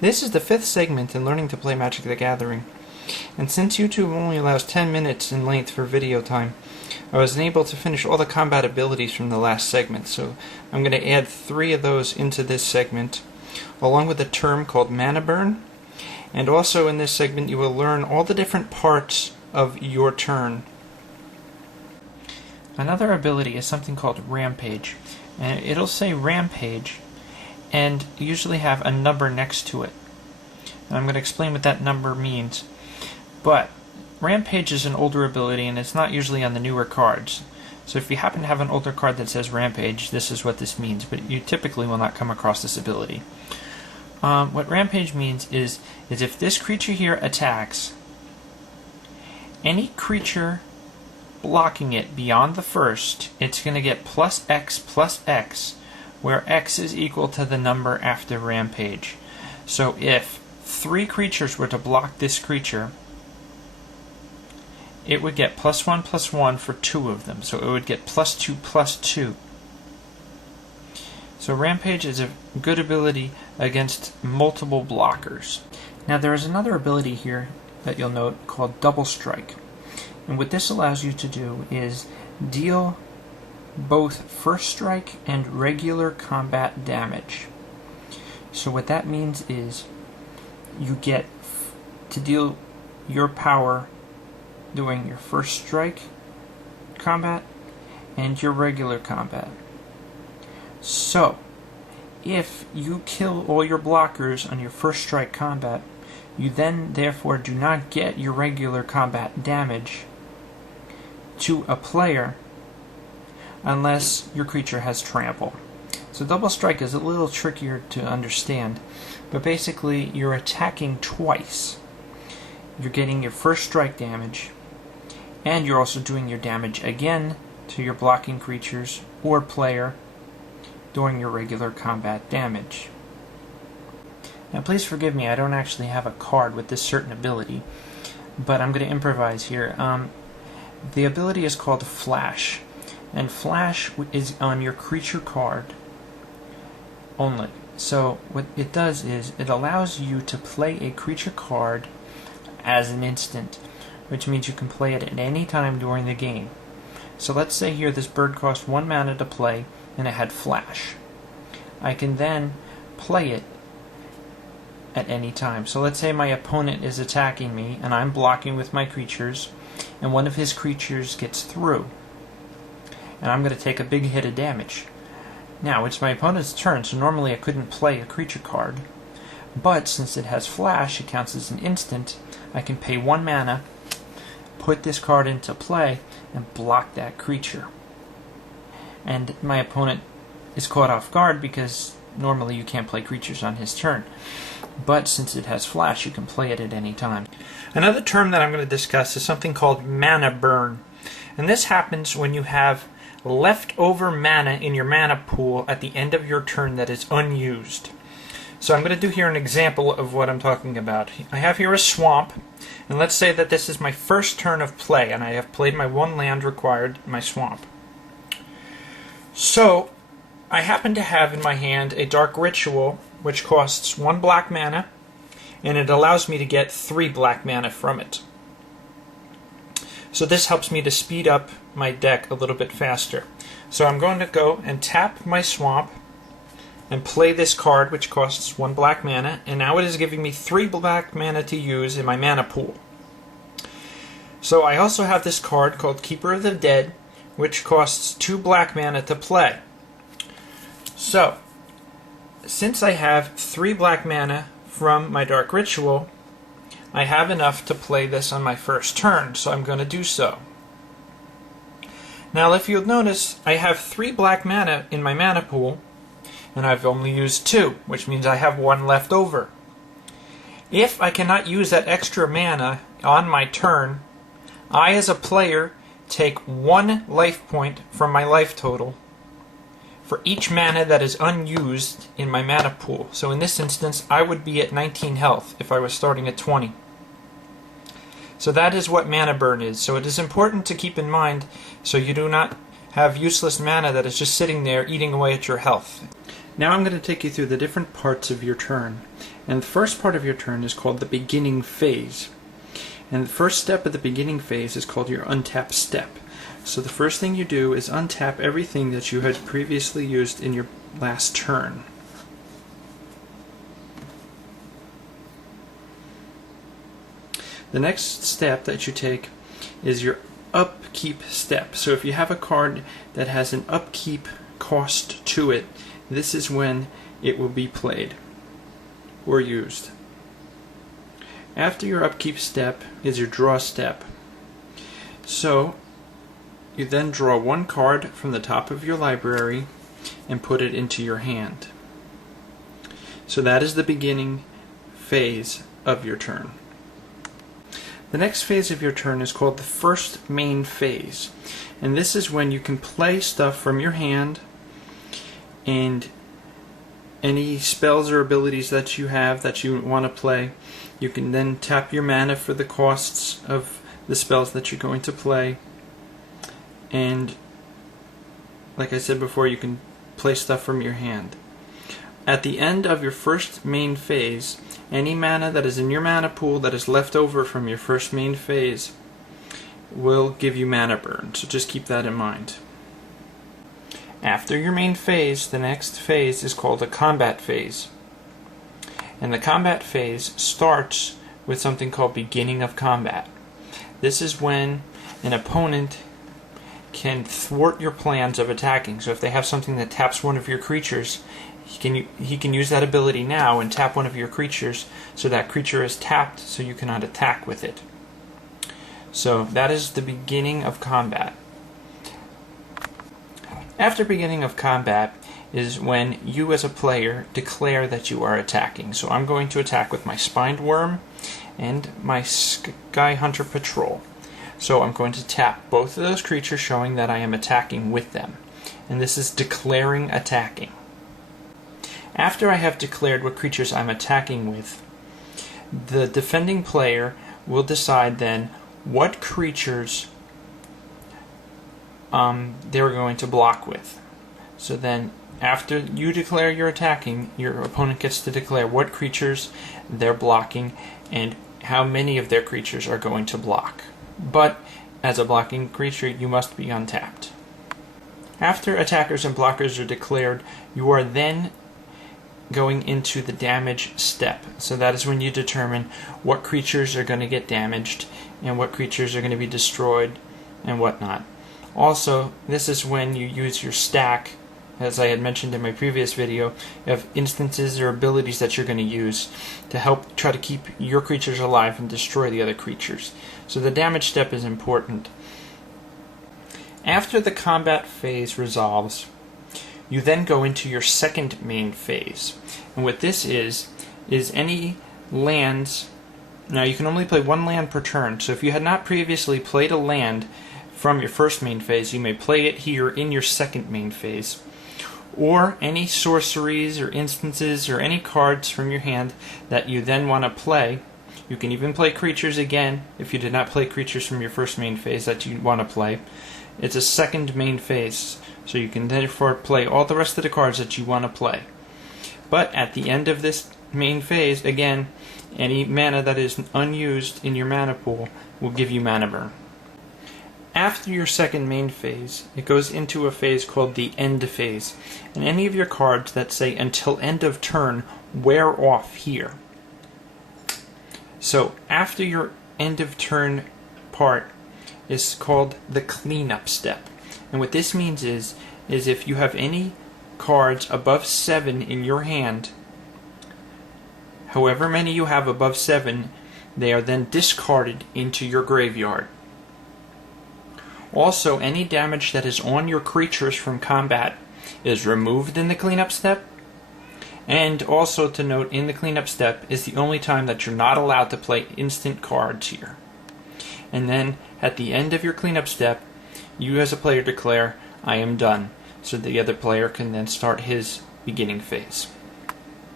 This is the 5th segment in learning to play Magic the Gathering, and since YouTube only allows 10 minutes in length for video time, I was unable to finish all the combat abilities from the last segment, so I'm going to add 3 of those into this segment, along with a term called Mana Burn, and also in this segment you will learn all the different parts of your turn. Another ability is something called Rampage, and it'll say Rampage and usually have a number next to it. And I'm going to explain what that number means. But Rampage is an older ability and it's not usually on the newer cards. So if you happen to have an older card that says Rampage, this is what this means, but you typically will not come across this ability. What Rampage means is if this creature here attacks, any creature blocking it beyond the first, it's going to get plus X, where X is equal to the number after Rampage. So if 3 creatures were to block this creature, it would get +1/+1 for 2 of them. So it would get +2/+2. So Rampage is a good ability against multiple blockers. Now there is another ability here that you'll note called Double Strike. And what this allows you to do is deal both first strike and regular combat damage. So what that means is you get to deal your power doing your first strike combat and your regular combat. So if you kill all your blockers on your first strike combat, you then therefore do not get your regular combat damage to a player unless your creature has trample. So Double Strike is a little trickier to understand, but basically you're attacking twice. You're getting your first strike damage, and you're also doing your damage again to your blocking creatures or player during your regular combat damage. Now please forgive me, I don't actually have a card with this certain ability, but I'm going to improvise here. The ability is called Flash, and Flash is on your creature card only. So what it does is it allows you to play a creature card as an instant, which means you can play it at any time during the game. So let's say here this bird cost 1 mana to play and it had Flash. I can then play it at any time. So let's say my opponent is attacking me and I'm blocking with my creatures, and one of his creatures gets through, and I'm going to take a big hit of damage. Now it's my opponent's turn, so normally I couldn't play a creature card, but since it has Flash, it counts as an instant. I can pay 1 mana, put this card into play, and block that creature. And my opponent is caught off guard because normally you can't play creatures on his turn. But since it has Flash, you can play it at any time. Another term that I'm going to discuss is something called Mana Burn. And this happens when you have leftover mana in your mana pool at the end of your turn that is unused. So I'm going to do here an example of what I'm talking about. I have here a swamp, and let's say that this is my first turn of play, and I have played my 1 land required in my swamp. So I happen to have in my hand a Dark Ritual, which costs 1 black mana, and it allows me to get 3 black mana from it. So this helps me to speed up my deck a little bit faster. So I'm going to go and tap my swamp and play this card, which costs 1 black mana, and now it is giving me 3 black mana to use in my mana pool. So I also have this card called Keeper of the Dead, which costs 2 black mana to play. So since I have 3 black mana from my Dark Ritual, I have enough to play this on my first turn, so I'm going to do so. Now if you'll notice, I have 3 black mana in my mana pool, and I've only used 2, which means I have 1 left over. If I cannot use that extra mana on my turn, I as a player take 1 life point from my life total for each mana that is unused in my mana pool. So in this instance, I would be at 19 health if I was starting at 20. So that is what Mana Burn is. So it is important to keep in mind so you do not have useless mana that is just sitting there eating away at your health. Now I'm going to take you through the different parts of your turn. And the first part of your turn is called the beginning phase. And the first step of the beginning phase is called your untap step. So the first thing you do is untap everything that you had previously used in your last turn. The next step that you take is your upkeep step. So if you have a card that has an upkeep cost to it, this is when it will be played or used. After your upkeep step is your draw step. So you then draw one card from the top of your library and put it into your hand. So that is the beginning phase of your turn. The next phase of your turn is called the first main phase, and this is when you can play stuff from your hand, and any spells or abilities that you have that you want to play, you can then tap your mana for the costs of the spells that you're going to play, and like I said before, you can play stuff from your hand. At the end of your first main phase, any mana that is in your mana pool that is left over from your first main phase will give you mana burn, so just keep that in mind. After your main phase, the next phase is called a combat phase. And the combat phase starts with something called beginning of combat. This is when an opponent can thwart your plans of attacking. So if they have something that taps one of your creatures, he can use that ability now and tap one of your creatures, so that creature is tapped so you cannot attack with it. So that is the beginning of combat. After beginning of combat is when you as a player declare that you are attacking. So I'm going to attack with my Spined Worm and my Sky Hunter Patrol. So I'm going to tap both of those creatures, showing that I am attacking with them. And this is declaring attacking. After I have declared what creatures I'm attacking with, the defending player will decide then what creatures they're going to block with. So then after you declare you're attacking, your opponent gets to declare what creatures they're blocking and how many of their creatures are going to block. But as a blocking creature, you must be untapped. After attackers and blockers are declared, you are then going into the damage step. So that is when you determine what creatures are going to get damaged and what creatures are going to be destroyed and whatnot. Also, this is when you use your stack, as I had mentioned in my previous video, of instances or abilities that you're going to use to help try to keep your creatures alive and destroy the other creatures. So the damage step is important. After the combat phase resolves, you then go into your second main phase. And what this is any lands. Now you can only play one land per turn, so if you had not previously played a land from your first main phase, you may play it here in your second main phase. Or any sorceries or instances or any cards from your hand that you then want to play. You can even play creatures again if you did not play creatures from your first main phase that you want to play. It's a second main phase, so you can therefore play all the rest of the cards that you want to play. But at the end of this main phase, again, any mana that is unused in your mana pool will give you mana burn. After your second main phase, it goes into a phase called the end phase. And any of your cards that say until end of turn wear off here. So after your end of turn part is called the cleanup step. And what this means is if you have any cards above 7 in your hand, however many you have above 7, they are then discarded into your graveyard. Also, any damage that is on your creatures from combat is removed in the cleanup step. And also to note, in the cleanup step is the only time that you're not allowed to play instant cards here. And then at the end of your cleanup step, you as a player declare, I am done. So the other player can then start his beginning phase.